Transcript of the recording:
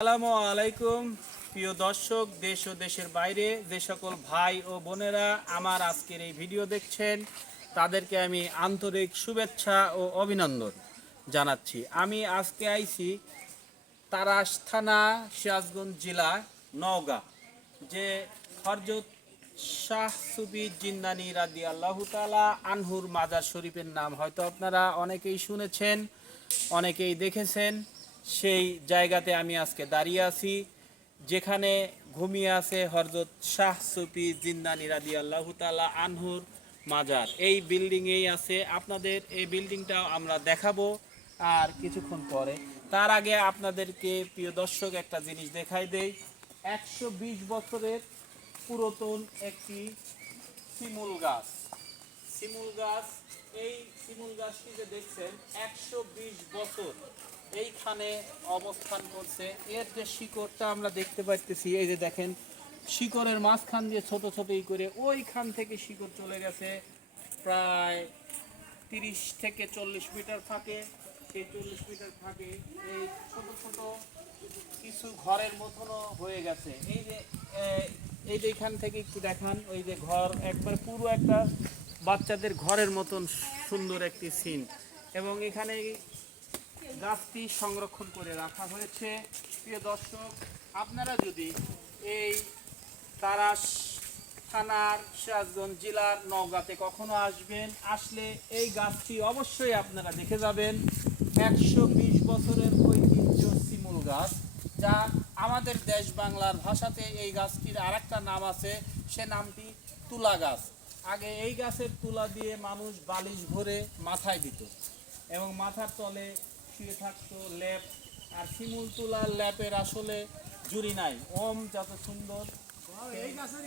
আসসালামু আলাইকুম প্রিয় দর্শক, দেশ ও দেশের বাইরে যে সকল ভাই ও বোনেরা আমার আজকের এই ভিডিও দেখছেন তাদেরকে আমি আন্তরিক শুভেচ্ছা ও অভিনন্দন জানাচ্ছি। আমি আজকে আইছি তারাস থানা, সিরাজগঞ্জ জেলা, নওগাঁ, যে হযরত শাহ সুফি জিন্দানি রাদিয়াল্লাহু তাআলা আনহুর মাজার শরীফের নাম হয়তো আপনারা অনেকেই শুনেছেন, অনেকেই দেখেছেন। সেই জায়গাতে আমি আজকে দাঁড়িয়ে আছি, যেখানে ঘুমিয়ে আছে হযরত শাহ সুফি জিন্দানি রাদিয়াল্লাহু তাআলা আনহুর মাজার। এই বিল্ডিংয়েই আছে। আপনাদের এই বিল্ডিংটাও আমরা দেখাবো আর কিছুক্ষণ পরে। তার আগে আপনাদেরকে প্রিয় দর্শক একটা জিনিস দেখাই দেই। 120 বছরের পুরাতন একটি শিমুল গাছ। শিমুল গাছ, এই শিমুল গাছটি যে দেখছেন 120 বছর এইখানে অবস্থান করছে। এর যে শিকড়টা আমরা দেখতে পাইতেছি, এই যে দেখেন শিকড়ের মাঝখান দিয়ে ছোট ছোট করে ওইখান থেকে শিকড় চলে গেছে প্রায় 30 থেকে 40 মিটার ফাঁকে। সেই 40 মিটার ফাঁকে এই ছোট ছোট কিছু ঘরের মতনও হয়ে গেছে। এই যে এখান থেকে একটু দেখান, ওই যে ঘর একবার পুরো একটা বাচ্চাদের ঘরের মতন সুন্দর একটি সিন। এবং এখানে গাছটি সংরক্ষণ করে রাখা হয়েছে। প্রিয় দর্শক, আপনারা যদি এই তারাস থানার, সিরাজগঞ্জ জেলার নওগাঁতে কখনো আসবেন, আসলে এই গাছটি অবশ্যই আপনারা দেখে যাবেন। 120 বছরের ঐতিহ্য শিমুল গাছ, যা আমাদের দেশ বাংলার ভাষাতে এই গাছটির আরেকটা নাম আছে, সে নামটি তুলা গাছ। আগে এই গাছের তুলা দিয়ে মানুষ বালিশ ভরে মাথায় দিত এবং মাথার তলে শুয়ে থাকতো লেপ। আর শিমুল তুলার লেপের আসলে জুড়ি নাই। যত সুন্দর এই গাছের